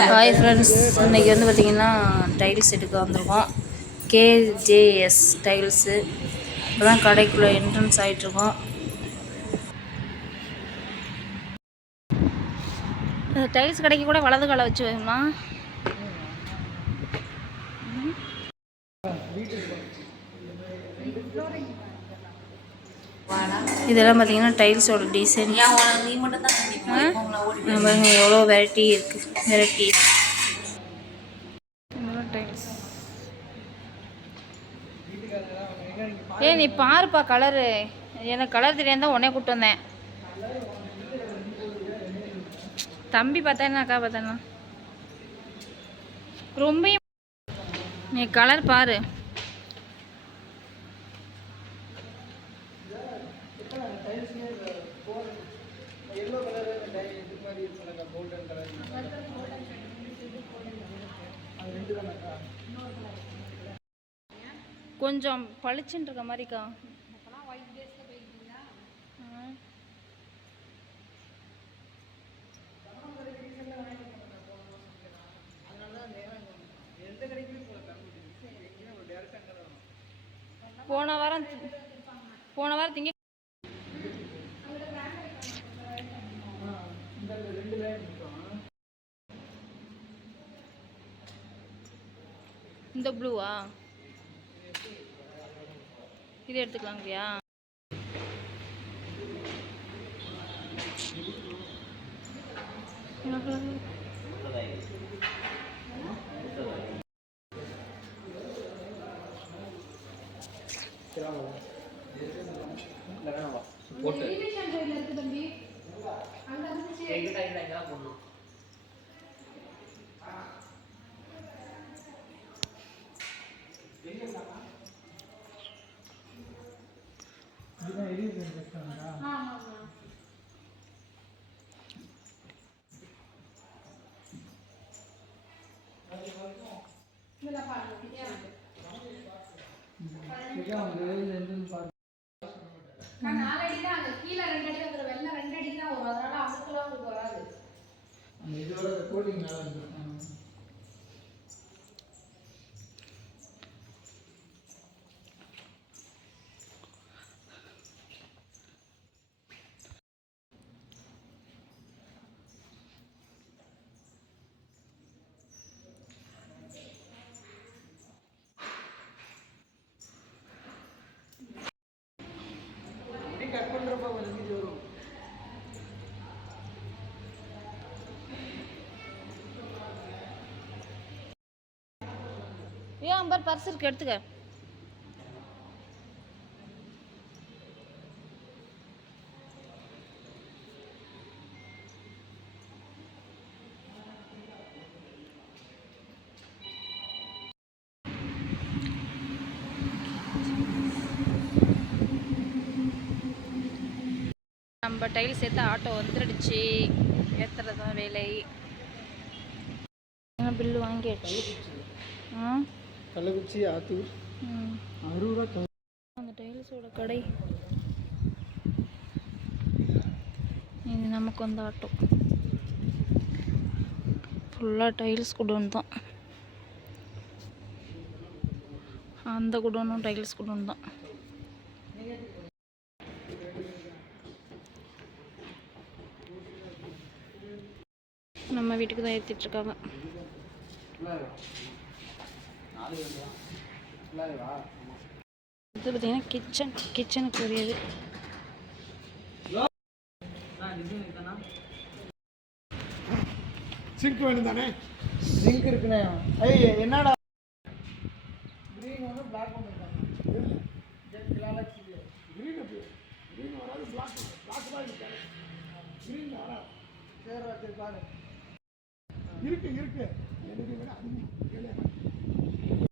Hi friends, இன்றைக்கி வந்து பார்த்திங்கன்னா டைல்ஸ் எடுக்க வந்திருக்கோம். கேஜேஎஸ் டைல்ஸு இப்போ தான் கடைக்குள்ளே என்ட்ரன்ஸ் ஆகிட்ருக்கோம். டைல்ஸ் கடைக்கு கூட வலது காலை வச்சு வேணுமா? இதெல்லாம் பார்த்தீங்கன்னா டைல்ஸோட டிசைன். பாருங்க எவ்வளோ வெரைட்டி இருக்குது. டைல்ஸ் நீ பாருப்பா கலரு. எனக்கு கலர் தெரியாதான் உடனே கூப்பிட்டு வந்தேன். தம்பி பார்த்தானா அக்கா பார்த்தானா ரொம்ப நீ கலர் பாரு. கொஞ்சம் பளிச்சுன்னு இருக்க மாதிரிக்கா. போன வாரம் திங்க இந்த ப்ளூவா இது எடுத்துக்கலாங்கய்யா. அம்பர் பர்ஸ் இருக்கு, எடுத்துக்க. நம்ம டைல்ஸ் ஏற்ற ஆட்டோ வந்துடுச்சு. ஏற்றுறது தான் வேலை. பில்லு வாங்கியாச்சு. கள்ளக்குறிச்சி ஆத்தூர் 60 ரூபா. அந்த டைல்ஸோட கடை இது. நமக்கு வந்து ஆட்டோ ஃபுல்லாக டைல்ஸ் குடோன் தான். அந்த குடோனும் டைல்ஸ் குடோன் தான். நம்ம வீட்டுக்கு தான் ஏற்றிட்டுருக்காங்க. இது பார்த்தீங்கன்னா கிச்சனுக்கு உரியது. சிங்க் வேணும் தானே? சிங்க் இருக்குண்ணே. ஐய் என்னடா கிரீன் ஒன்று பிளாக் ஒன்று இருக்காங்க. கிரீன் வராது, பிளாக் தான் இருக்கு. கிரீன் வராது. சரி பாரு. இருக்கு எனக்கு வேணா அது